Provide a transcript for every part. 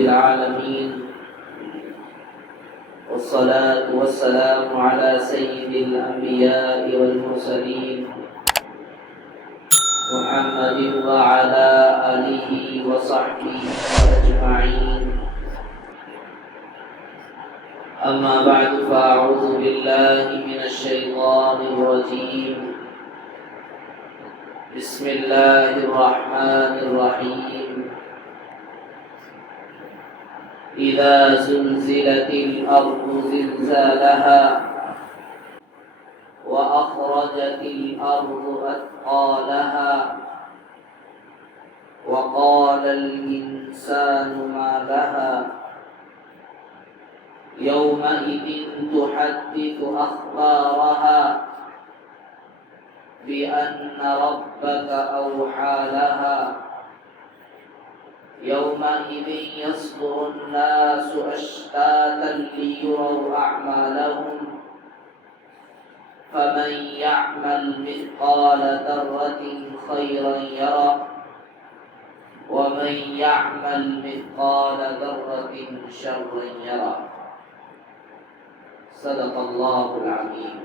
العالمين، والصلاة والسلام على سيد الأنبياء والمرسلين محمد وعلى آله وصحبه أجمعين. أما بعد، فأعوذ بالله من الشيطان الرجيم. بسم الله الرحمن الرحيم. إذا زلزلت الأرض زلزالها وأخرجت الأرض أثقالها وقال الإنسان ما لها يومئذ تحدث أخبارها بأن ربك أوحى لها يومئذ يصدر الناس أشتاتا ليروا أعمالهم فمن يعمل مثقال ذرة خيرا يره ومن يعمل مثقال ذرة شرا يره. صدق اللہ العظیم.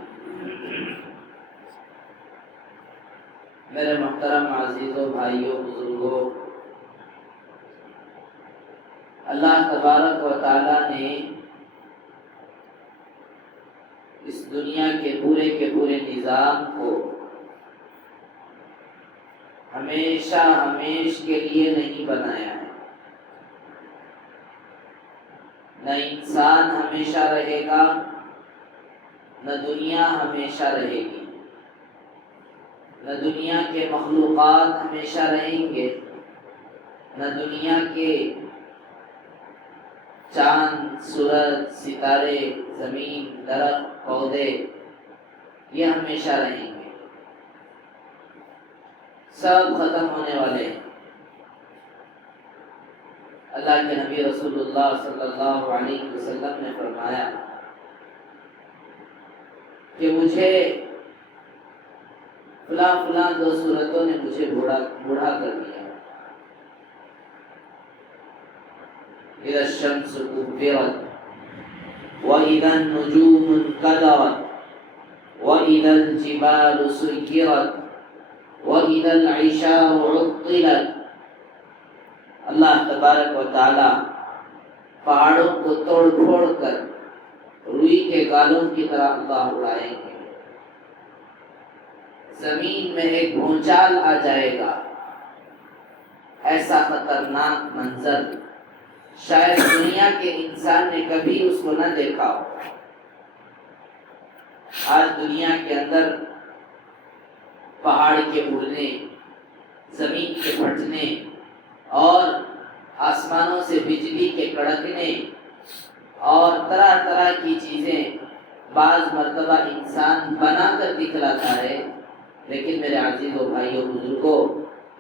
میرے محترم عزیزوں، بھائیوں، بزرگوں، اللہ تبارک و تعالی نے اس دنیا کے پورے نظام کو ہمیشہ ہمیش کے لیے نہیں بنایا ہے. نہ انسان ہمیشہ رہے گا، نہ دنیا ہمیشہ رہے گی، نہ دنیا کے مخلوقات ہمیشہ رہیں گے، نہ دنیا کے چاند، سورج، ستارے، زمین، درخت، پودے یہ ہمیشہ رہیں گے. سب ختم ہونے والے ہیں. اللہ کے نبی رسول اللہ صلی اللہ علیہ وسلم نے فرمایا کہ مجھے فلاں دو صورتوں نے مجھے بوڑھا کر دیا. اذا الشمس كورت واذا النجوم انكدرت واذا الجبال سيرت واذا العشار عطلت. اللہ تبارک و تعالی پہاڑوں کو توڑ پھوڑ کر روئی کے گالوں کی طرح اللہ اڑائیں گے. زمین میں ایک بھونچال آ جائے گا. ایسا خطرناک منظر شاید دنیا کے انسان نے کبھی اس کو نہ دیکھا ہو. آج دنیا کے اندر پہاڑ کے اڑنے، زمین کے پھٹنے اور آسمانوں سے بجلی کے کڑکنے اور طرح طرح کی چیزیں بعض مرتبہ انسان بنا کر دکھلاتا ہے. لیکن میرے عزیزوں، بھائیوں، بزرگوں،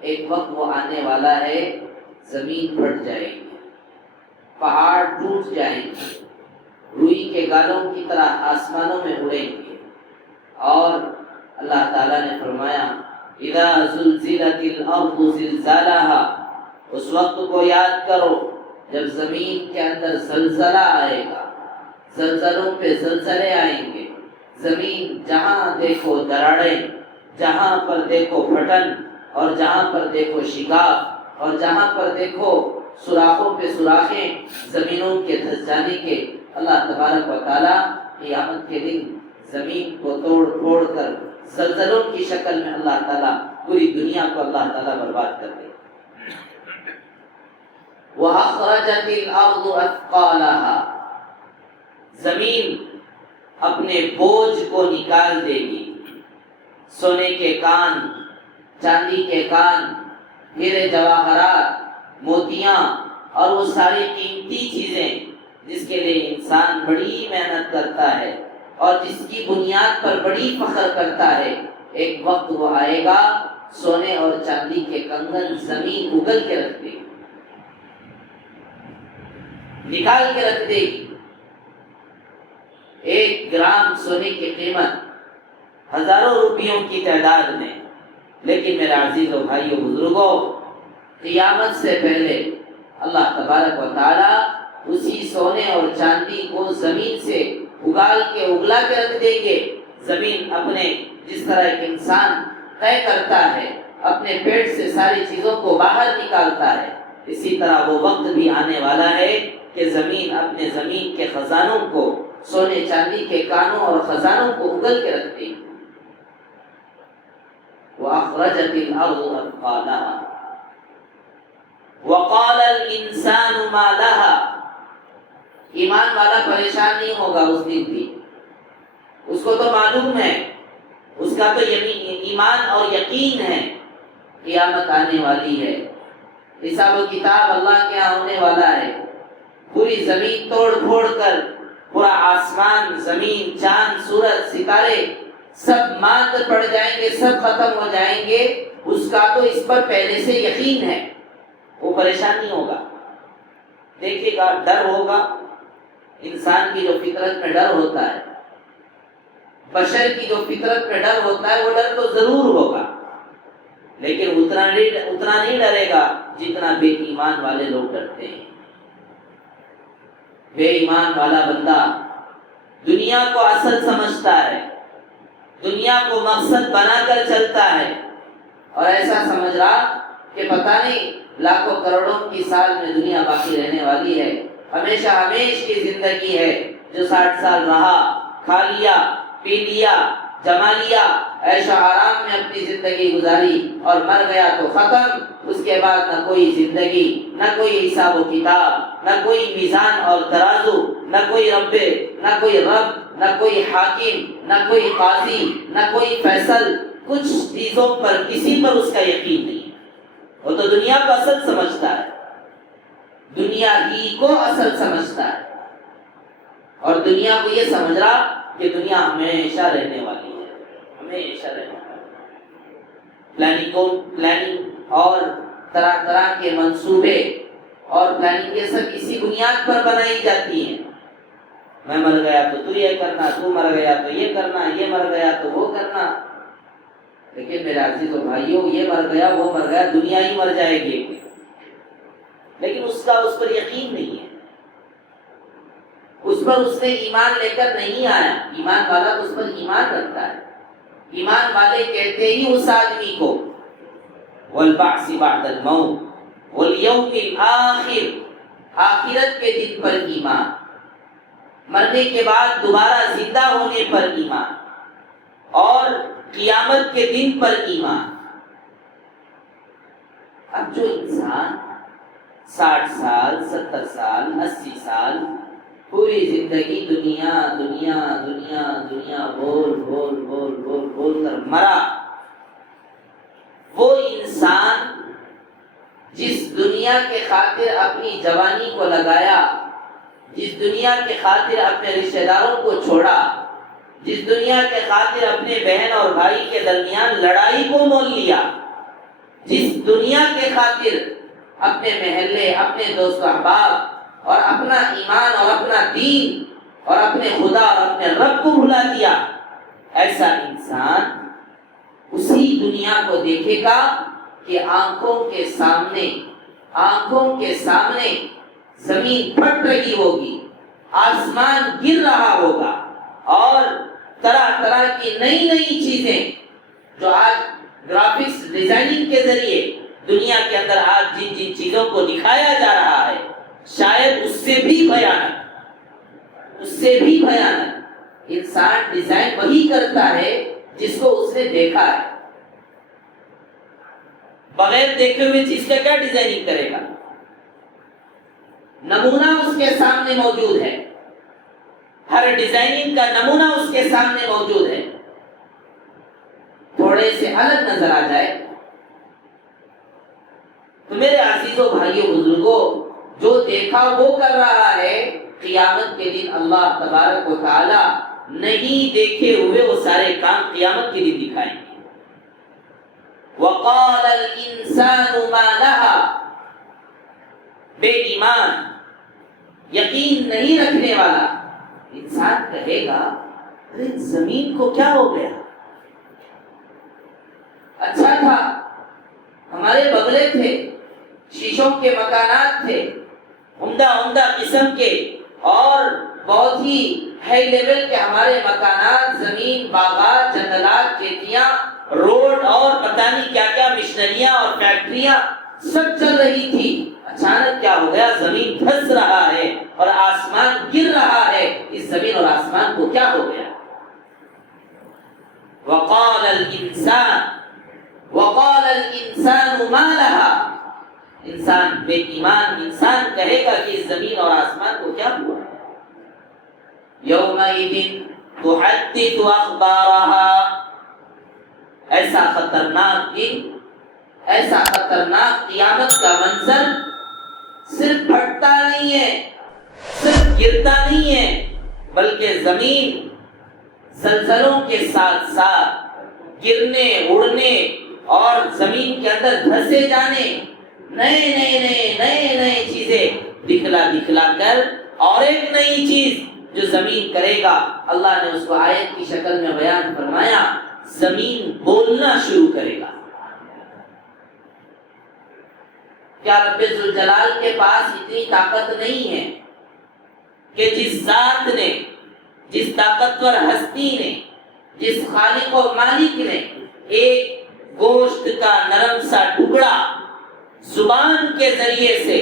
ایک وقت وہ آنے والا ہے زمین پھٹ جائے گی، پہاڑ ٹوٹ جائیں گے، روئی کے گالوں کی طرح آسمانوں میں اڑیں گے. اور اللہ تعالیٰ نے فرمایا اذا زلزلت الارض زلزالها. اس وقت کو یاد کرو جب زمین کے اندر زلزلہ آئے گا، زلزلوں پہ زلزلے آئیں گے. زمین جہاں دیکھو دراڑیں، جہاں پر دیکھو پھٹن، اور جہاں پر دیکھو شگاف، اور جہاں پر دیکھو سوراخوں پہ سوراخیں زمینوں کے دھس جانے کے. اللہ تبارک و تعالیٰ قیامت کے دن زمین کو توڑ پھوڑ کر زلزلوں کی شکل میں اللہ تعالیٰ پوری دنیا کو اللہ تعالیٰ برباد کر دے. وَأَخْرَجَتِ الْأَرْضُ أَثْقَالَهَا. زمین اپنے بوجھ کو نکال دے گی. سونے کے کان، چاندی کے کان، ہیرے جواہرات، موتیاں اور وہ ساری قیمتی چیزیں جس کے لیے انسان بڑی محنت کرتا ہے اور جس کی بنیاد پر بڑی فخر کرتا ہے، ایک وقت وہ آئے گا سونے اور چاندی کے کنگن زمین اگل کے رکھ دے گی، نکال کے رکھ دے گی. 1 گرام سونے کی قیمت ہزاروں روپیوں کی تعداد میں. لیکن میرے عزیزوں، بھائیوں، بزرگوں، قیامت سے پہلے اللہ تبارک و تعالی اسی سونے اور چاندی کو زمین سے اگال کے اگلا کے رکھ دیں گے. زمین اپنے جس طرح ایک انسان طے کرتا ہے اپنے پیٹ سے ساری چیزوں کو باہر نکالتا ہے, اسی طرح وہ وقت بھی آنے والا ہے کہ زمین اپنے زمین کے خزانوں کو, سونے چاندی کے کانوں اور خزانوں کو اگل کے رکھ دیں گے. وَأَخْرَجَتِ الْأَرْضُ أَثْقَالَهَا وَقَالَ الْإِنسَانُ مَا لَهَا. ایمان والا پریشان نہیں ہوگا اس دن بھی, اس کو تو معلوم ہے, اس کا تو ایمان اور یقین ہے قیامت آنے والی ہے, حساب و کتاب اللہ کے یہاں ہونے والا ہے. پوری زمین توڑ پھوڑ کر پورا آسمان, زمین, چاند, سورج, ستارے سب ماند پڑ جائیں گے, سب ختم ہو جائیں گے. اس کا تو اس پر پہلے سے یقین ہے, وہ پریشان نہیں ہوگا. دیکھیے گا, ڈر ہوگا. انسان کی جو فطرت میں ڈر ہوتا ہے, بشر کی جو فطرت میں ڈر ہوتا ہے, وہ ڈر تو ضرور ہوگا, لیکن اتنا نہیں ڈرے گا جتنا بے ایمان والے لوگ ڈرتے ہیں. بے ایمان والا بندہ دنیا کو اصل سمجھتا ہے, دنیا کو مقصد بنا کر چلتا ہے, اور ایسا سمجھ رہا کہ پتہ نہیں لاکھوں کروڑوں کی سال میں دنیا باقی رہنے والی ہے, ہمیشہ ہمیش کی زندگی ہے. جو 60 سال رہا, کھا لیا, پی لیا, جما لیا, عیش و آرام میں اپنی زندگی گزاری اور مر گیا تو ختم. اس کے بعد نہ کوئی زندگی, نہ کوئی حساب و کتاب, نہ کوئی میزان اور ترازو, نہ کوئی رب, نہ کوئی رب, نہ کوئی حاکم, نہ کوئی قاضی, نہ کوئی فیصل. کچھ چیزوں پر کسی پر اس کا یقین نہیں. وہ تو دنیا کو اصل سمجھتا ہے, دنیا ہی کو اصل سمجھتا ہے, اور دنیا کو یہ سمجھ رہا کہ دنیا ہمیشہ رہنے والی ہے, ہمیشہ رہنے والی. پلاننگ اور طرح طرح کے منصوبے اور پلاننگ یہ سب اسی بنیاد پر بنائی جاتی ہیں. میں مر گیا تو یہ کرنا, تو مر گیا تو یہ کرنا, یہ مر گیا تو وہ کرنا. لیکن میرے عزیزو بھائیو, یہ مر گیا وہ مر گیا, دنیا ہی مر جائے گی, لیکن اس پر یقین نہیں ہے, اس پر اس نے ایمان لے کر نہیں آیا. ایمان والا تو اس پر ایمان رکھتا ہے. ایمان والے کہتے ہی اس آدمی کو والبعث بعد الموت والیوم الآخر, آخرت کے دن پر ایمان, مرنے کے بعد دوبارہ زندہ ہونے پر ایمان, اور قیامت کے دن پر ایمان. اب جو انسان 60 سال, 70 سال, 80 سال پوری زندگی دنیا دنیا دنیا دنیا بول بول بول بول بول کر مرا, وہ انسان جس دنیا کے خاطر اپنی جوانی کو لگایا, جس دنیا کے خاطر اپنے رشتہ داروں کو چھوڑا, جس دنیا کے خاطر اپنے بہن اور بھائی کے درمیان لڑائی کو مول لیا, جس دنیا کے خاطر اپنے محلے, اپنے دوست احباب اور اپنا ایمان اور اپنا دین اور اپنے خدا اور اپنے رب کو بھلا دیا, ایسا انسان اسی دنیا کو دیکھے گا کہ آنکھوں کے سامنے زمین پھٹ رہی ہوگی, آسمان گر رہا ہوگا, اور طرح طرح کی نئی نئی چیزیں جو آج گرافکس ڈیزائننگ کے ذریعے دنیا کے اندر آج جن جن چیزوں کو دکھایا جا رہا ہے, شاید اس سے بھی بھیانک انسان ڈیزائن وہی کرتا ہے جس کو اس نے دیکھا ہے. بغیر دیکھے ہوئے چیز کا کیا ڈیزائننگ کرے گا؟ نمونہ اس کے سامنے موجود ہے, ہر ڈیزائننگ کا نمونہ اس کے سامنے موجود ہے. تھوڑے سے الگ نظر آ جائے تو میرے عزیزوں, بھائیوں, بزرگوں, جو دیکھا وہ کر رہا ہے. قیامت کے دن اللہ تبارک و تعالی نہیں دیکھے ہوئے وہ سارے کام قیامت کے دن دکھائیں گے. وقال الانسان ما لها, بے ایمان, یقین نہیں رکھنے والا انسان کہے گا ارے زمین کو کیا ہو گیا, اچھا تھا, ہمارے بغلے تھے, شیشوں کے مکانات تھے، عمدہ عمدہ قسم کے اور بہت ہی ہائی لیول کے ہمارے مکانات، زمین، باغات، جنگلات، کھیتیاں، روڈ اور پتہ نہیں کیا کیا مشنریاں اور فیکٹریاں سب چل رہی تھی۔ اچانک کیا ہو گیا؟ زمین دھس رہا ہے اور آسمان گر رہا ہے۔ اس زمین اور آسمان کو کیا ہو گیا؟ وقال الانسان ما لها، انسان بے ایمان انسان کہے گا کہ اس زمین اور آسمان کو کیا ہوا؟ یومئذ تحدث اخبارها، ایسا خطرناک دن، ایسا خطرناک قیامت کا منظر صرف پھٹتا نہیں ہے، صرف گرتا نہیں ہے، بلکہ زمین زلزلوں کے ساتھ ساتھ گرنے، اڑنے اور زمین کے اندر دھسے جانے، نئے چیزیں دکھلا کر، اور ایک نئی چیز جو زمین کرے گا، اللہ نے اس کو آیت کی شکل میں بیان فرمایا، زمین بولنا شروع کرے گا۔ کیا رب ذوالجلال کے پاس اتنی طاقت نہیں ہے کہ جس ذات نے، جس طاقتور ہستی نے، جس خالق و مالک نے ایک گوشت کا نرم سا ٹکڑا زبان کے ذریعے سے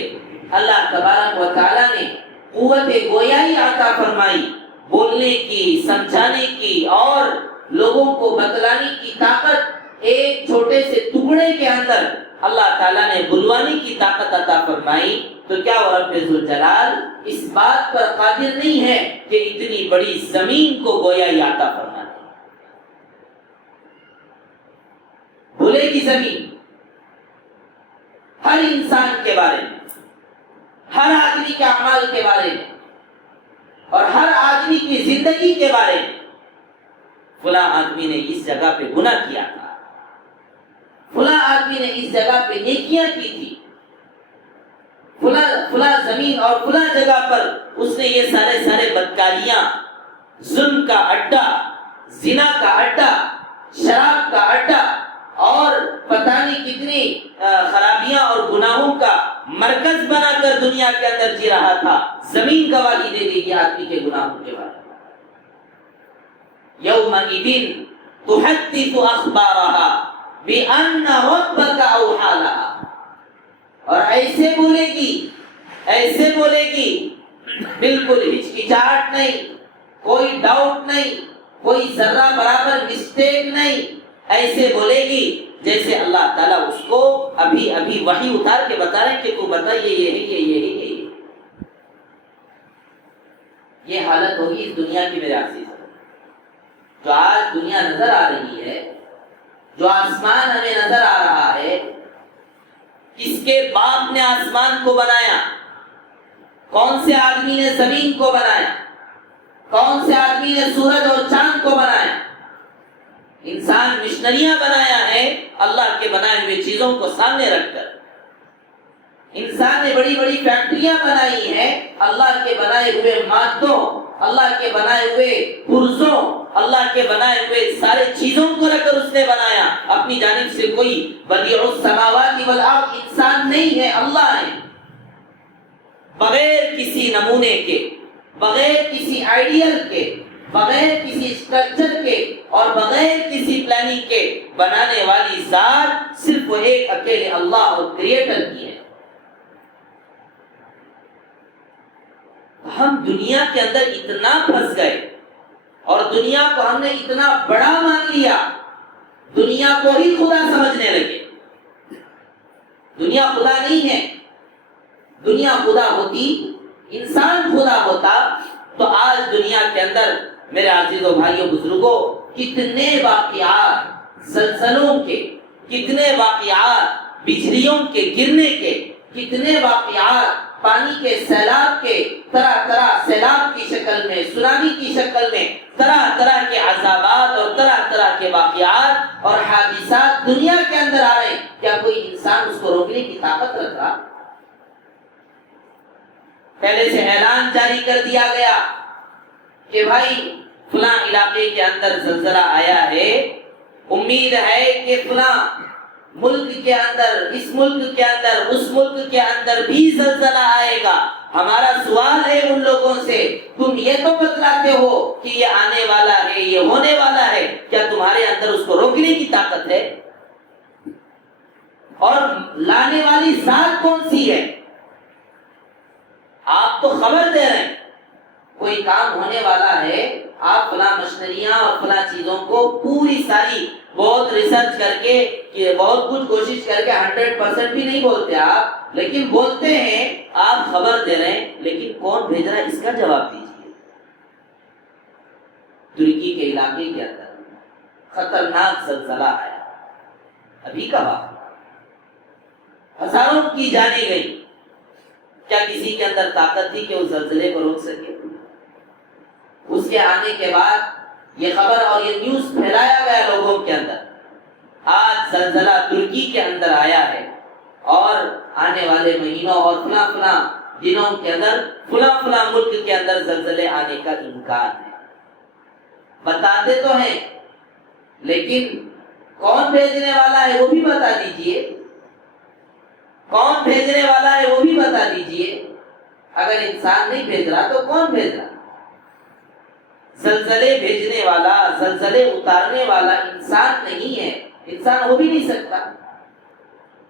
اللہ تبارک و تعالیٰ نے قوت گویائی عطا فرمائی، بولنے کی، سمجھانے کی اور لوگوں کو بتلانے کی طاقت ایک چھوٹے سے ٹکڑے کے اندر اللہ تعالیٰ نے بلوانے کی طاقت عطا فرمائی، تو کیا وہ رب ذوالجلال اس بات پر قادر نہیں ہے کہ اتنی بڑی زمین کو گویائی عطا فرمائے؟ بھولے گی زمین ہر انسان کے بارے میں، ہر آدمی کے اعمال کے بارے میں اور ہر آدمی کی زندگی کے بارے میں۔ فلاں آدمی نے اس جگہ پہ گناہ کیا تھا، فلاں آدمی نے اس جگہ پہ نیکیاں کی تھی، فلاں زمین اور فلاں جگہ پر اس نے یہ سارے بدکاریاں، ظلم کا اڈا، زنا کا اڈا، شراب کا اڈا اور پتہ نہیں کتنی خرابیاں اور گناہوں کا مرکز بنا کر دنیا کے اندر جی رہا تھا۔ زمین گواہی دے دے گی آدمی کے گناہوں کے بارے میں۔ یومئذ تحدث اخبارها بأن ربك اوحى لها، اور ایسے بولے گی بالکل ہچکچاہٹ نہیں، کوئی ڈاؤٹ نہیں، کوئی ذرہ برابر مسٹیک نہیں، ایسے بولے گی جیسے اللہ تعالیٰ اس کو ابھی وحی اتار کے بتا رہے ہیں کہ تو بتا یہ یہ حالت ہوگی اس دنیا کی میرے عزیز۔ جو آج دنیا نظر آ رہی ہے، جو آسمان ہمیں نظر آ رہا ہے، کس کے باپ نے آسمان کو بنایا؟ کون سے آدمی نے زمین کو بنایا؟ کون سے آدمی نے سورج اور چاند کو بنایا؟ انسان مشنریاں بنایا ہے اللہ کے بنائے ہوئے چیزوں کو سامنے رکھ کر۔ انسان نے بڑی بڑی فیکٹریاں بنائی ہیں اللہ کے بنائے ہوئے مادوں، اللہ کے بنائے ہوئے پرزوں، اللہ کے بنائے ہوئے سارے چیزوں کو رکھ کر اس نے بنایا۔ اپنی جانب سے کوئی بدیع السماوات والارض انسان نہیں ہے، اللہ ہے۔ بغیر کسی نمونے کے، بغیر کسی آئیڈیل کے، بغیر کسی اسٹرکچر کے اور بغیر کسی پلاننگ کے بنانے والی ذات صرف وہ ایک اکیلے اللہ اور کریٹر کی ہے۔ ہم دنیا کے اندر اتنا پھنس گئے اور دنیا کو ہم نے اتنا بڑا مان لیا، دنیا کو ہی خدا سمجھنے لگے۔ دنیا خدا نہیں ہے۔ دنیا خدا ہوتی، انسان خدا ہوتا تو آج دنیا کے اندر میرے عزیزوں، بھائیوں، بزرگوں، کتنے واقعات زلزلوں کے، کتنے واقعات بجلیوں کے گرنے کے، کتنے واقعات پانی کے سیلاب کے، طرح طرح سیلاب کی شکل میں، سونامی کی شکل میں، طرح طرح کے عذابات اور طرح طرح کے واقعات اور حادثات دنیا کے اندر آ رہے ہیں۔ کیا کوئی انسان اس کو روکنے کی طاقت رکھ رہا؟ پہلے سے اعلان جاری کر دیا گیا کہ بھائی فلاں علاقے کے اندر زلزلہ آیا ہے، امید ہے کہ فلاں ملک کے اندر، اس ملک کے اندر، اس ملک کے اندر بھی زلزلہ آئے گا۔ ہمارا سوال ہے ان لوگوں سے، تم یہ تو بتلاتے ہو کہ یہ آنے والا ہے، یہ ہونے والا ہے، کیا تمہارے اندر اس کو روکنے کی طاقت ہے؟ اور لانے والی ذات کون سی ہے؟ آپ تو خبر دے رہے ہیں کوئی کام ہونے والا ہے، آپ فلاں مشینریاں اور فلاں چیزوں کو پوری ساری بہت ریسرچ کر کے، بہت کچھ کوشش کر کے 100% بھی نہیں بولتے آپ، لیکن بولتے ہیں، آپ خبر دے رہے ہیں، لیکن کون بھیج رہا ہے اس کا جواب دیجیے۔ ترکی کے علاقے کے اندر خطرناک زلزلہ آیا، ابھی کا واقعہ، ہزاروں کی جانیں گئی۔ کیا کسی کے اندر طاقت تھی کہ اس زلزلے کو روک سکے؟ اس کے آنے کے بعد یہ خبر اور یہ نیوز پھیلایا گیا لوگوں کے اندر، آج زلزلہ ترکی کے اندر آیا ہے، اور آنے والے مہینوں اور فلاں فلاں دنوں کے اندر فلاں فلاں ملک کے اندر زلزلے آنے کا امکان ہے۔ بتاتے تو ہیں، لیکن کون بھیجنے والا ہے وہ بھی بتا دیجئے، کون بھیجنے والا ہے وہ بھی بتا دیجئے۔ اگر انسان نہیں بھیج رہا تو کون بھیج رہا؟ زلزلے بھیجنے والا، زلزلے اتارنے والا انسان نہیں ہے، انسان ہو بھی نہیں سکتا۔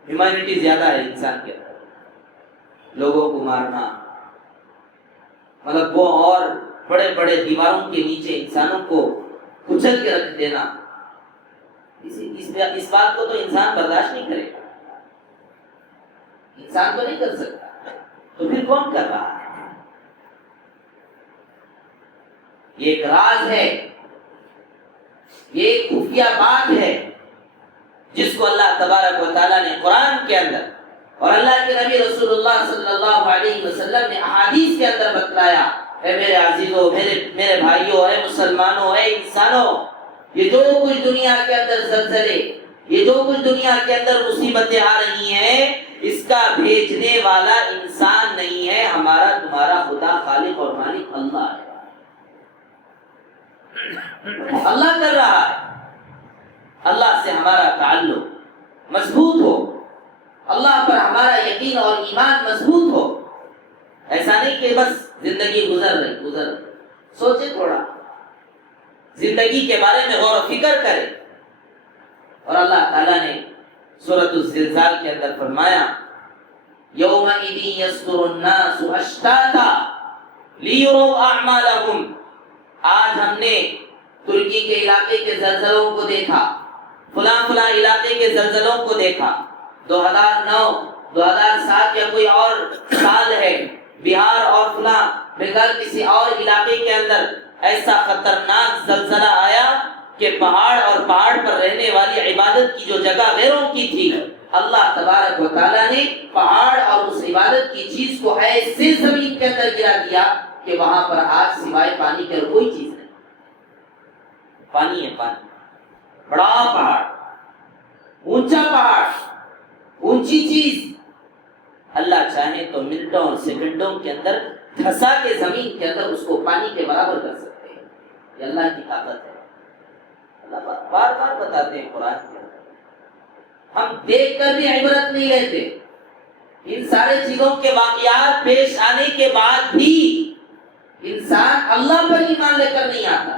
ہیومینٹی زیادہ ہے انسان کے اندر، لوگوں کو مارنا، مطلب وہ اور بڑے بڑے دیواروں کے نیچے انسانوں کو کچل کے رکھ دینا، اس بات کو تو انسان برداشت نہیں کرے گا، انسان تو نہیں کر سکتا، تو پھر کون کر رہا ہے؟ یہ ایک راز ہے، یہ ایک خفیہ بات ہے جس کو اللہ تبارک و تعالیٰ نے قرآن کے اندر اور اللہ کے نبی رسول اللہ صلی اللہ علیہ وسلم نے احادیث کے اندر بتلایا۔ اے میرے عزیزوں، میرے بھائیوں، اے مسلمانوں، اے انسانوں، یہ جو کچھ دنیا کے اندر زلزلے، یہ جو کچھ دنیا کے اندر مصیبتیں آ رہی ہیں، اس کا بھیجنے والا انسان نہیں ہے، ہمارا تمہارا خدا خالق اور مالک اللہ ہے۔ اللہ کر رہا ہے، اللہ سے ہمارا تعلق مضبوط ہو، اللہ پر ہمارا یقین اور ایمان مضبوط ہو۔ ایسا نہیں کہ بس زندگی گزر رہی، سوچے تھوڑا، زندگی کے بارے میں غور و فکر کرے۔ اور اللہ تعالیٰ نے سورۃ الزلزال کے اندر فرمایا، یومئذ یصدر الناس اشتاتا لیروا اعمالهم۔ آج ہم نے ترکی کے علاقے کے زلزلوں کو دیکھا، فلاں فلاں علاقے کے زلزلوں کو دیکھا، 2009 2007 یا کوئی اور سال ہے، بہار اور فلاں بغیر کسی اور علاقے کے اندر ایسا خطرناک زلزلہ آیا کہ پہاڑ اور پہاڑ پر رہنے والی عبادت کی جو جگہ غیروں کی تھی، اللہ تبارک و تعالیٰ نے پہاڑ اور اس عبادت کی چیز کو ایسے زمین کے اندر گرا دیا کہ وہاں پر آج سوائے پانی کے کوئی چیز نہیں، پانی ہے، پانی، بڑا پہاڑ، اونچا پہاڑ، اونچی چیز، اللہ چاہے تو منٹوں اور سیکنڈوں کے اندر دھسا کے زمین کے اندر اس کو پانی کے برابر کر سکتے ہیں۔ یہ اللہ کی طاقت ہے، اللہ بار بار بتاتے ہیں قرآن کے اندر، ہم دیکھ کر بھی عبرت نہیں لیتے۔ ان سارے چیزوں کے واقعات پیش آنے کے بعد بھی انسان اللہ پر ایمان لے کر نہیں آتا۔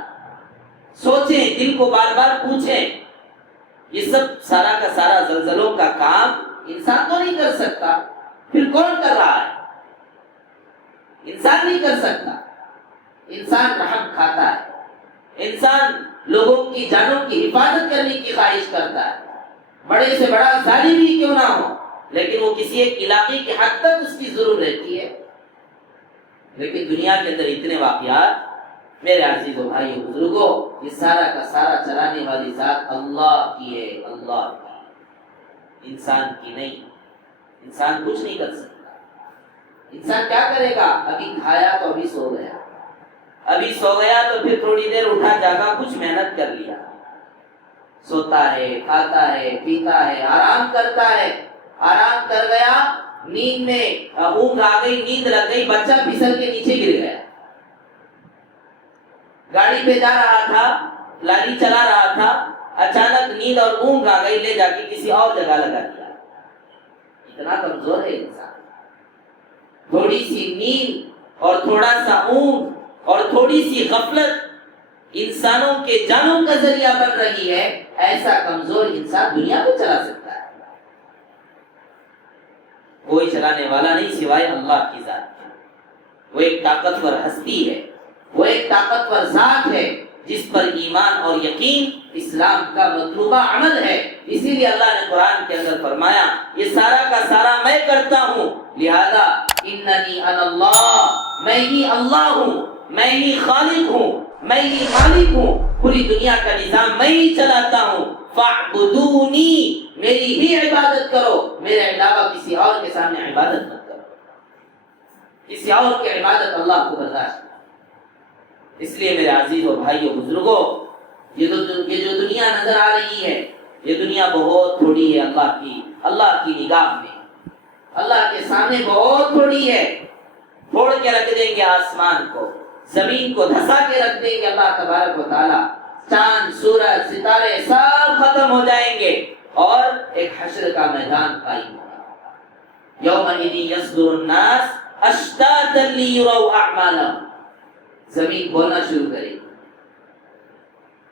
سوچیں، دل کو بار بار پوچھیں، یہ سب سارا کا سارا زلزلوں کا کام انسان تو نہیں کر سکتا، پھر کون کر رہا ہے؟ انسان نہیں کر سکتا، انسان رحم کھاتا ہے، انسان لوگوں کی جانوں کی حفاظت کرنے کی خواہش کرتا ہے، بڑے سے بڑا ظالم ہی کیوں نہ ہو، لیکن وہ کسی ایک علاقے کی حد تک اس کی ضرورت رہتی ہے۔ لیکن دنیا کے اندر اتنے واقعات، میرے عزیز و بھائیو بزرگوں، یہ سارا کا سارا چلانے والی ذات اللہ کی ہے، اللہ کی، انسان کی نہیں۔ انسان کچھ نہیں کر سکتا۔ انسان کیا کرے گا؟ ابھی کھایا تو ابھی سو گیا، ابھی سو گیا تو پھر تھوڑی دیر اٹھا جاگا، کچھ محنت کر لیا، سوتا ہے، کھاتا ہے، پیتا ہے، آرام کرتا ہے، آرام کر گیا، نیند میں اونگ آ گئی، نیند لگ گئی، بچہ پھسل کے نیچے گر گیا، گاڑی پہ جا رہا تھا، لاری چلا رہا تھا، اچانک نیند اور اونگ آ گئی، لے جا کے کسی اور جگہ لگا دیا. اتنا کمزور ہے انسان. تھوڑی سی نیند اور تھوڑا سا اونگ اور تھوڑی سی غفلت انسانوں کے جانوں کا ذریعہ بن رہی ہے. ایسا کمزور انسان دنیا کو چلا سکتا ہے؟ کوئی چلانے والا نہیں سوائے اللہ کی ذات. وہ ایک طاقتور ہستی ہے، وہ ایک طاقتور ذات ہے جس پر ایمان اور یقین اسلام کا مطلوبہ عمل ہے. اسی لیے اللہ نے قرآن کے اندر فرمایا یہ سارا کا سارا میں کرتا ہوں، لہذا اننی انا اللہ، میں ہی اللہ ہوں، میں ہی خالق ہوں، میں ہی مالک ہوں، پوری دنیا کا نظام میں ہی چلاتا ہوں. فاعبدونی، میری ہی عبادت کرو، میرے علاوہ کسی اور کے سامنے عبادت مت کرو. کسی اور کی عبادت اللہ کو برداشت نہیں. اس لیے میرے عزیزوں، بھائیوں، بزرگوں، یہ جو دنیا نظر آ رہی ہے، یہ دنیا بہت تھوڑی ہے اللہ کی نگاہ میں. اللہ کے سامنے بہت تھوڑی ہے. پھوڑ کے رکھ دیں گے آسمان کو، زمین کو دھسا کے رکھ دیں گے اللہ تبارک و تعالی. چاند، سورج، ستارے سب ختم ہو جائیں گے اور ایک حشر کا میدان قائم ہوگا. یومئذ یصدر الناس اشتاتا لیروا اعمالهم. زمین بولنا شروع کرے گی،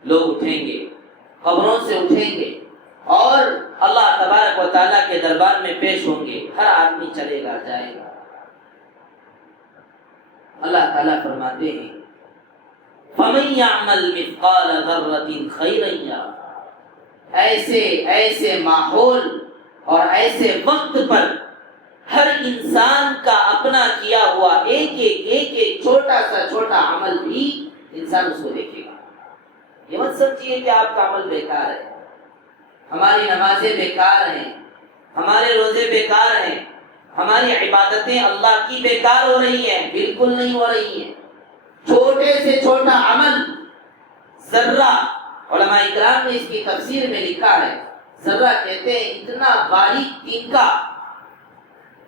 لوگ اٹھیں گے، قبروں سے اٹھیں گے اور اللہ تبارک و تعالیٰ کے دربار میں پیش ہوں گے. ہر آدمی چلے گا، جائے گا. اللہ تعالیٰ فرماتے ہیں فَمَن يَعْمَلْ مِثْقَالَ ذَرَّةٍ خَيْرًا يَرَهُ. ایسے ماحول اور ایسے وقت پر ہر انسان کا اپنا کیا ہوا ایک چھوٹا سا چھوٹا عمل بھی انسان اس کو دیکھے گا. یہ مت سمجھیے کہ آپ کا عمل بیکار ہے، ہماری نمازیں بیکار ہیں، ہمارے روزے بیکار ہیں، ہماری عبادتیں اللہ کی بیکار ہو رہی ہیں. بالکل نہیں ہو رہی ہیں. چھوٹے سے چھوٹا عمل ذرہ، علماء اکرام نے اس کی تفسیر میں لکھا ہے، ذرہ کہتے ہیں اتنا باریک تنکا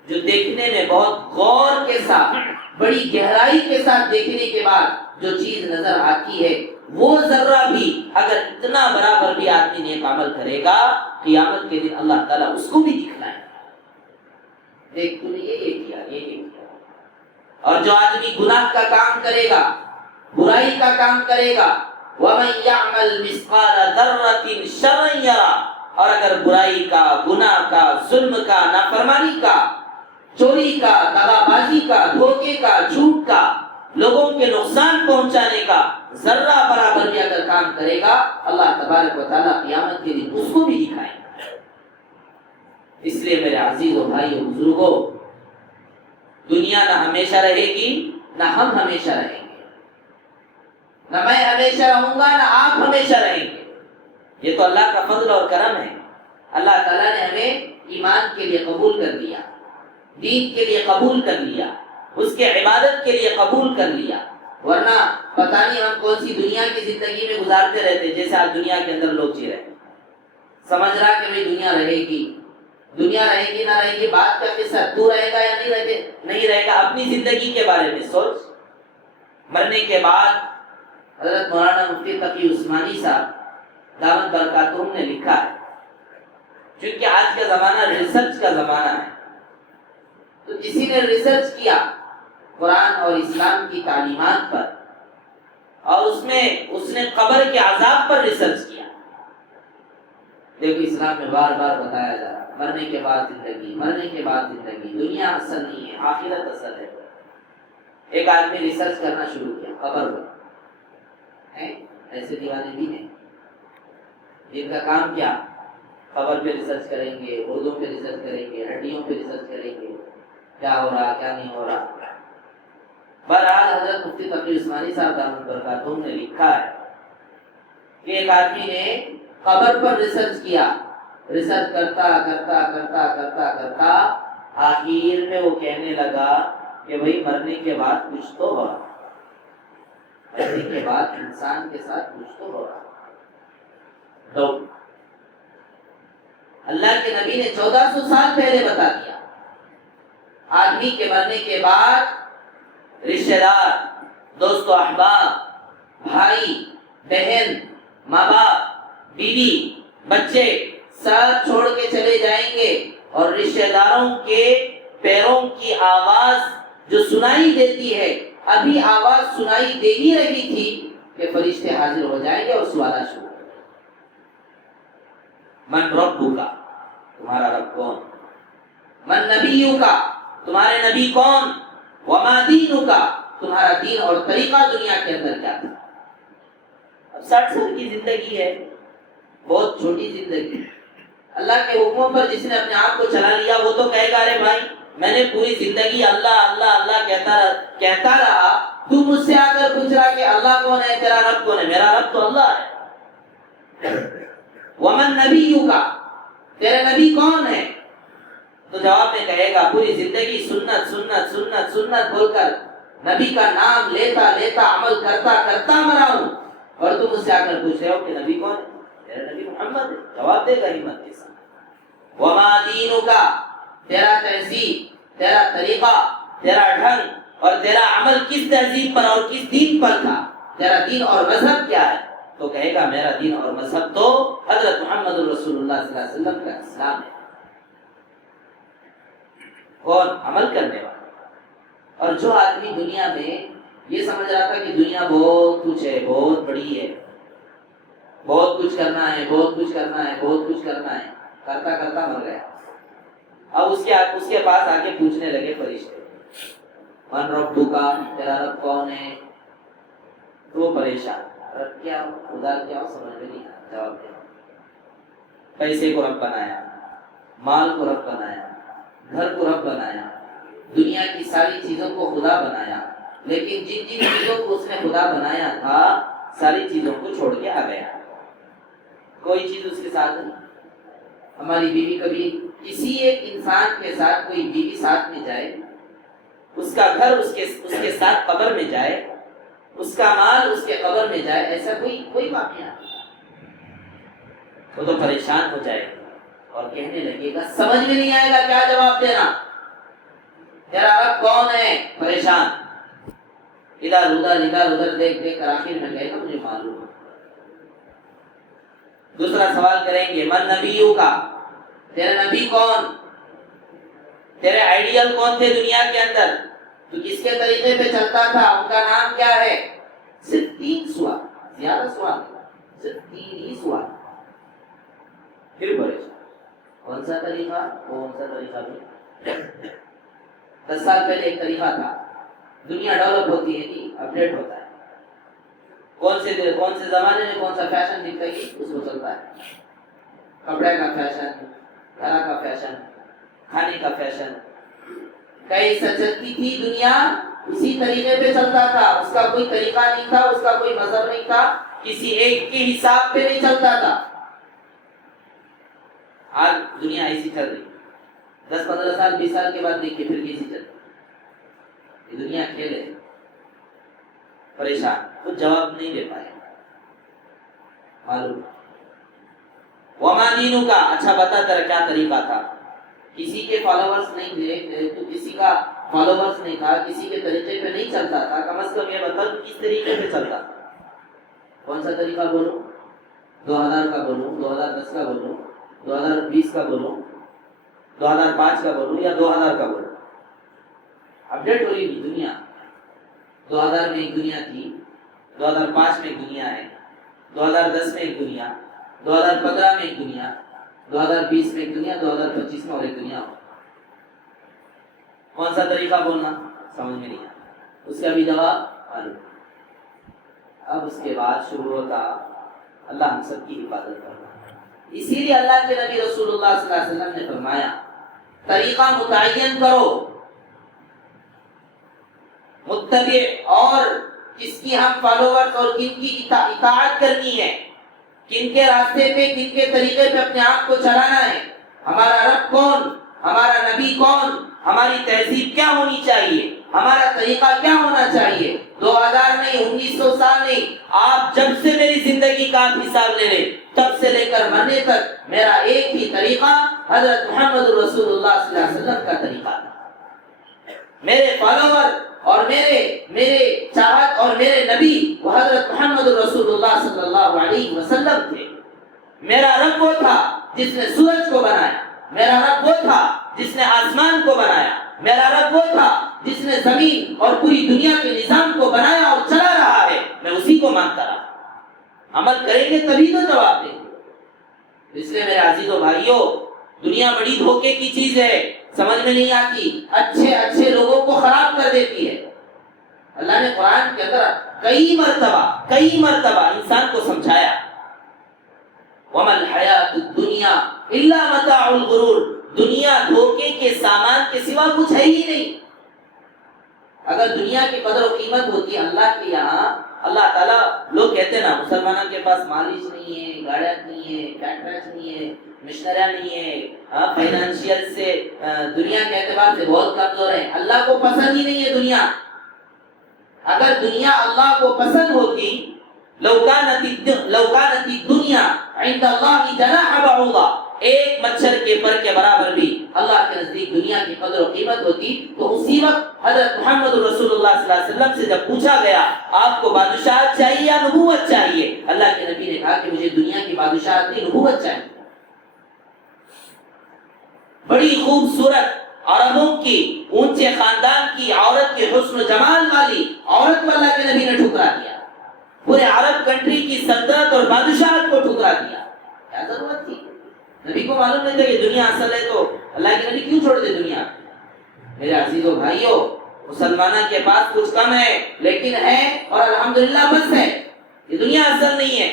جو دیکھنے میں بہت غور کے ساتھ، بڑی گہرائی کے ساتھ دیکھنے کے بعد جو چیز نظر آتی ہے، وہ ذرہ بھی اگر اتنا برابر بھی آدمی نیک عمل کرے گا، قیامت کے دن اللہ تعالیٰ اس کو بھی دکھلائے گا، دیکھ تو نے یہ کیا. اور جو آدمی گناہ کا کام کرے گا، برائی کا کام کرے گا، وَمَن يَعْمَلْ مِثْقَالَ ذَرَّةٍ شَرًّا يَرَهُ. اور اگر برائی کا، گناہ کا، ظلم کا، نافرمانی کا، چوری کا، دغا بازی کا، دھوکے کا، جھوٹ کا، لوگوں کے نقصان پہنچانے کا ذرہ برابر بھی اگر کام کرے گا، اللہ تبارک و تعالیٰ قیامت کے دن اس کو بھی دکھائے گا. اس لیے میرے عزیزوں، بھائیوں، بزرگوں، دنیا نہ ہمیشہ رہے گی، نہ ہم ہمیشہ رہیں گے، نہ میں ہمیشہ رہوں گا، نہ آپ ہمیشہ رہیں گے. یہ تو اللہ کا فضل اور کرم ہے. اللہ تعالیٰ نے ہمیں ایمان کے لیے قبول کر لیا، دین کے لیے قبول کر لیا، اس کے عبادت کے لیے قبول کر لیا. ورنہ پتہ نہیں ہم کون سی دنیا کی زندگی میں گزارتے رہتے. جیسے آج دنیا کے اندر لوگ جی رہے ہیں، سمجھ رہا کہ بھئی دنیا رہے گی نہ رہے گی، بات کا قصہ. تو رہے گا یا نہیں رہے گا، اپنی زندگی کے بارے میں سوچ. مرنے کے بعد حضرت مولانا مفتی تقی عثمانی صاحب دامت برکاتہم نے لکھا ہے، چونکہ آج کا زمانہ ریسرچ کا زمانہ ہے، تو کسی نے ریسرچ کیا قرآن اور اسلام کی تعلیمات پر، اور اس نے قبر کے عذاب پر ریسرچ کیا. دیکھو اسلام میں بار بار بتایا جا رہا ہے مرنے کے بعد زندگی، دنیا اصل نہیں ہے، آخرت اصل ہے. ایک آدمی ریسرچ کرنا شروع کیا قبر پر. ایسے دیوانے بھی ہیں جن کا کام کیا، قبر پہ ریسرچ کریں گے، اردو پہ ریسرچ کریں گے، ہڈیوں پہ ریسرچ کریں گے، کیا ہو رہا کیا نہیں ہو رہا. بہرحال حضرت مفتی تقی عثمانی صاحب دامت برکاتہم نے لکھا ہے کہ ایک آدمی نے قبر پر ریسرچ کیا. ریسرچ کرتا آخر میں وہ کہنے لگا کہ بھئی مرنے کے بعد کچھ تو ہو رہا، مرنے کے بعد انسان کے ساتھ کچھ تو ہو رہا. اللہ کے نبی نے 1400 سال پہلے بتا دیا، آدمی کے مرنے کے بعد رشتہ دار، دوست و احباب، بھائی بہن، ماں باپ، بیوی بچے سب چھوڑ کے چلے جائیں گے، اور رشتہ داروں کے پیروں کی آواز جو سنائی دیتی ہے، ابھی آواز سنائی دے ہی رہی تھی کہ فرشتے حاضر ہو جائیں گے اور سوالات شروع ہو جائیں گے۔ من ربک، تمہارا رب کون؟ من نبیک، تمہارے نبی کون؟ وما دینک، تمہارا دین اور طریقہ دنیا کے اندر کیا تھا؟ اب 60 سال کی زندگی ہے، بہت چھوٹی زندگی۔ اللہ کے حکموں پر جس نے اپنے آپ کو چلا لیا وہ تو کہے گا ارے بھائی میں نے پوری زندگی اللہ اللہ اللہ کہتا رہا، تو مجھ سے آ کر پوچھ رہا کہ اللہ کون ہے، تیرا رب کون ہے؟ میرا رب تو اللہ ہے۔ ومن نبیک، تیرے نبی کون ہے؟ تو جواب میں کہے گا پوری زندگی سنت سنت سنت سنت بول کر نبی کا نام لیتا لیتا عمل کرتا کرتا مرا ہوں، اور تم مجھ سے آ کر پوچھ رہے ہو کہ نبی کون ہے؟ میرا نبی محمد ہے۔ جواب دے گا ہمت کے ساتھ۔ وما دینک، تیرا تہذیب، تیرا طریقہ، تیرا ڈھنگ اور تیرا عمل کس تہذیب پر اور کس دین پر تھا؟ تیرا دین اور مذہب کیا ہے؟ تو کہے گا میرا دین اور مذہب تو حضرت محمد رسول اللہ صلی اللہ علیہ وسلم کا اسلام ہے، اور عمل کرنے والا۔ اور جو آدمی دنیا میں یہ سمجھ رہا تھا کہ دنیا بہت کچھ ہے، بہت بڑی ہے، بہت کچھ کرنا ہے، بہت کچھ کرنا ہے، بہت کچھ کرنا ہے، کرتا کرتا مر گیا۔ اب اس کے پاس آ کے پوچھنے لگے فرشتے، من ربک، تیرا رب کون ہے؟ تو وہ پریشان، رب کیا ہو، خدا کیا ہو، سمجھ میں نہیں آیا جواب دے۔ پیسے کو رب بنایا، مال کو رب بنایا، گھر کو رب بنایا، دنیا کی ساری چیزوں کو خدا بنایا، لیکن جن جن چیزوں کو اس نے خدا بنایا تھا ساری چیزوں کو چھوڑ کے آ گیا، کوئی چیز اس کے ساتھ نہیں۔ ہماری بیوی کبھی کسی ایک انسان کے ساتھ کوئی بیوی ساتھ میں جائے، اس کا گھر اس کے ساتھ قبر میں جائے، اس کا مال اس کے قبر میں جائے، ایسا کوئی واقعہ نہیں۔ وہ تو پریشان ہو جائے اور کہنے لگے گا، سمجھ میں نہیں آئے گا کیا جواب دینا، تیرا رب کون ہے؟ پریشان، ادھر ادھر دیکھ دیکھ کر آخر میں کہے گا مجھے معلوم ہے۔ دوسرا سوال کریں گے، من نبیک، تیرے نبی کون؟ تیرے آئیڈیل کون تھے دنیا کے اندر؟ تو کس کے طریقے پہ چلتا تھا؟ ان کا نام کیا ہے؟ صرف 3 سوال، زیادہ سوال، صرف 3 ہی سوال۔ پھر پریشان، کون سا طریقہ؟ کون سا طریقہ بھی 10 سال پہلے ایک طریقہ تھا، دنیا ڈیولپ ہوتی ہے جی، اپڈیٹ ہوتا ہے، کون سے زمانے میں کون سا فیشن دکھتا ہے اس کو چلتا ہے، کپڑے کا فیشن، گھر کا فیشن، کھانے کا فیشن، کیسا چلتی تھی دنیا اسی طریقے پہ چلتا تھا، اس کا کوئی طریقہ نہیں تھا، اس کا کوئی مذہب نہیں تھا، کسی ایک کے حساب پہ نہیں چلتا تھا۔ آج دنیا ایسی چل رہی، 10-15 سال 20 سال کے بعد دیکھیے پھر کیسی چلتی، یہ دنیا کھیل ہے۔ پریشان، کچھ جواب نہیں دے پائے، معلوم۔ وما دینک، اچھا بتا تیرا کیا طریقہ تھا؟ کسی کے فالوورز نہیں تھے، تو کسی کا فالوورز نہیں تھا، کسی کے طریقے پہ نہیں چلتا تھا، کم از کم یہ بتا تو کس طریقے پہ چلتا تھا؟ کون سا طریقہ بولو؟ 2000 کا بولوں، 2010 کا بولوں، 2020 کا بولوں، 2005 کا بولوں یا 2000 کا بولوں؟ اپڈیٹ ہو رہی دنیا، 2000 میں ایک دنیا تھی، 2005 میں ایک دنیا ہے، 2010 میں ایک دنیا، 2015 میں ایک دنیا، 2020 میں ایک دنیا، 2025 میں اور ایک دنیا ہو۔ کون سا طریقہ بولنا سمجھ میں نہیں آتا، اس کا بھی جواب معلوم۔ اب اس کے بعد شروع ہوتا، اللہ ہم سب کی حفاظت کرنا۔ اسی لیے اللہ کے نبی رسول اللہ صلی اللہ علیہ وسلم نے فرمایا طریقہ متعین کرو، متبع، اور کس کی ہم فالوورز اور کن کی اطاعت کرنی ہے، کن کے راستے پہ، کن کے طریقے پہ اپنے آپ کو چلانا ہے، ہمارا رب کون، ہمارا نبی کون، ہماری تہذیب کیا ہونی چاہیے، ہمارا طریقہ کیا ہونا چاہیے۔ 2000 نہیں، 1900 سال نہیں، آپ جب سے میری زندگی کا آپ حساب لے لیں، تب سے لے کر مرنے تک میرا ایک ہی طریقہ حضرت محمد رسول اللہ صلی اللہ علیہ وسلم کا طریقہ تھا۔ میرے فالوور اور میرے چاہت اور میرے نبی وہ حضرت محمد رسول اللہ صلی اللہ علیہ وسلم تھے۔ میرا رب وہ تھا جس نے سورج کو بنایا، میرا رب وہ تھا جس نے آسمان کو بنایا، میرا رب وہ تھا جس نے زمین اور پوری دنیا کے نظام کو بنایا اور چلا رہا ہے، میں اسی کو مانتا رہا۔ عمل کریں گے تبھی تو جواب دیں گے۔ اس لیے میرے عزیزو بھائیو، دنیا بڑی دھوکے کی چیز ہے، سمجھ میں نہیں آتی، اچھے لوگوں کو خراب کر دیتی ہے۔ اللہ نے قرآن کے اندر کئی مرتبہ انسان کو سمجھایا، وَمَا الْحَيَاةُ الدُّنْيَا إِلَّا مَتَاعُ الْغُرُورِ، دنیا دھوکے کے سامان کے سوا کچھ ہے ہی نہیں۔ اگر دنیا کی قدر و قیمت ہوتی اللہ کے یہاں، اللہ تعالیٰ، لوگ کہتے ہیں نا مسلمانوں کے پاس مالش نہیں ہے، گاڑیاں نہیں ہے، کانٹریکٹ نہیں ہے، مشنریاں نہیں ہے، فائنانشیل سے دنیا کے اعتبار سے بہت کمزور ہے، اللہ کو پسند ہی نہیں ہے دنیا۔ اگر دنیا اللہ کو پسند ہوتی، لو کانت الدنیا عند اللہ جناح بعوضہ، ایک مچھر کے پر کے برابر بھی اللہ کے نزدیک دنیا کی قدر و قیمت ہوتی، تو اسی وقت حضرت محمد رسول اللہ صلی اللہ علیہ وسلم سے جب پوچھا گیا آپ کو بادشاہت چاہیے یا نبوت چاہیے، اللہ کے نبی نے کہا کہ مجھے دنیا کی بادشاہت نہیں، نبوت چاہیے۔ بڑی خوبصورت عربوں کی اونچے خاندان کی عورت کے حسن و جمال والی عورت کو اللہ کے نبی نے ٹھکرا دیا، پورے عرب کنٹری کی سلطنت اور بادشاہت کو ٹھکرا دیا۔ کیا ضرورت تھی؟ نبی کو معلوم نہیں تھا کہ دنیا اصل ہے، تو اللہ کے نبی کیوں چھوڑ دے دنیا؟ میرے عزیزو بھائیو، مسلمانوں کے پاس کچھ کم ہے لیکن ہے، اور الحمدللہ بس ہے، یہ دنیا اصل نہیں ہے۔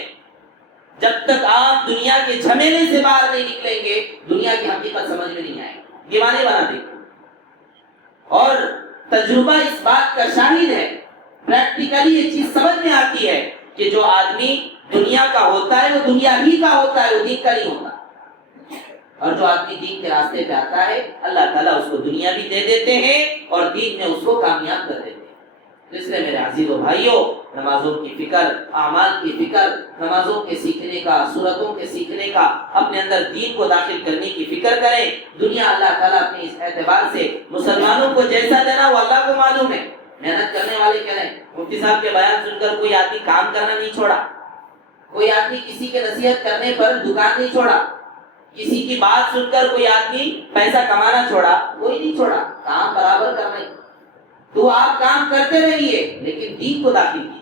جب تک آپ دنیا کے جھمیلے سے باہر نہیں نکلیں گے، دنیا کی حقیقت سمجھ میں نہیں آئے گی، دیوانے بنا دیں گے۔ اور تجربہ اس بات کا شاہد ہے، پریکٹیکلی یہ چیز سمجھ میں آتی ہے کہ جو آدمی دنیا کا ہوتا ہے وہ دنیا ہی کا ہوتا ہے، وہ دین کا نہیں ہوتا۔ اور جو آدمی دین کے راستے پہ آتا ہے، اللہ تعالیٰ اس کو دنیا بھی دے دیتے ہیں اور دین میں اس کو کامیاب کر دیتے ہیں۔ اس لیے میرے عزیزو بھائیو، نمازوں کی فکر، اعمال کی فکر، نمازوں کے سیکھنے کا، سورتوں کے سیکھنے کا، اپنے اندر دین کو داخل کرنے کی فکر کریں۔ دنیا اللہ تعالیٰ اپنے اس اعتبار سے مسلمانوں کو جیسا دینا وہ اللہ کو معلوم ہے، محنت کرنے والے کریں۔ مفتی صاحب کے بیان سن کر کوئی آدمی کام کرنا نہیں چھوڑا، کوئی آدمی کسی کے نصیحت کرنے پر دکان نہیں چھوڑا، کسی کی بات سن کر کوئی آدمی پیسہ کمانا چھوڑا، کوئی نہیں چھوڑا، کام برابر کرنا ہی۔ تو آپ کام کرتے رہیے لیکن دین کو داخل کیجیے،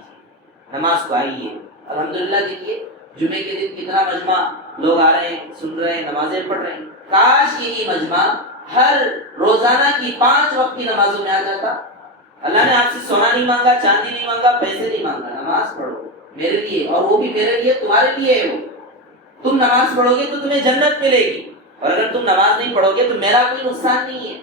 نماز کو آئیے۔ الحمدللہ دیکھیے جمعے کے دن کتنا مجمع لوگ آ رہے ہیں، سن رہے ہیں، نمازیں پڑھ رہے ہیں۔ کاش یہی مجمع ہر روزانہ کی 5 وقت کی نمازوں میں آ جاتا۔ اللہ نے آپ سے سونا نہیں مانگا، چاندی نہیں مانگا، پیسے نہیں مانگا، نماز پڑھو میرے لیے، اور وہ بھی میرے لیے، تمہارے لیے ہے وہ۔ تم نماز پڑھو گے تو تمہیں جنت ملے گی، اور اگر تم نماز نہیں پڑھو گے تو میرا کوئی نقصان نہیں ہے۔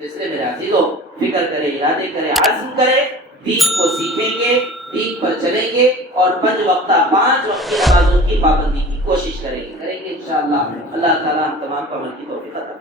اس لیے میرے عزیزو، فکر کرے، ارادے کرے، عزم کرے، دین کو سیکھیں گے، دین پر چلیں گے، اور 5 وقت کی نمازوں کی پابندی کی کوشش کریں گے انشاءاللہ۔ اللہ تعالیٰ ہم تمام کو عمل کی توفیق عطا فرمائے۔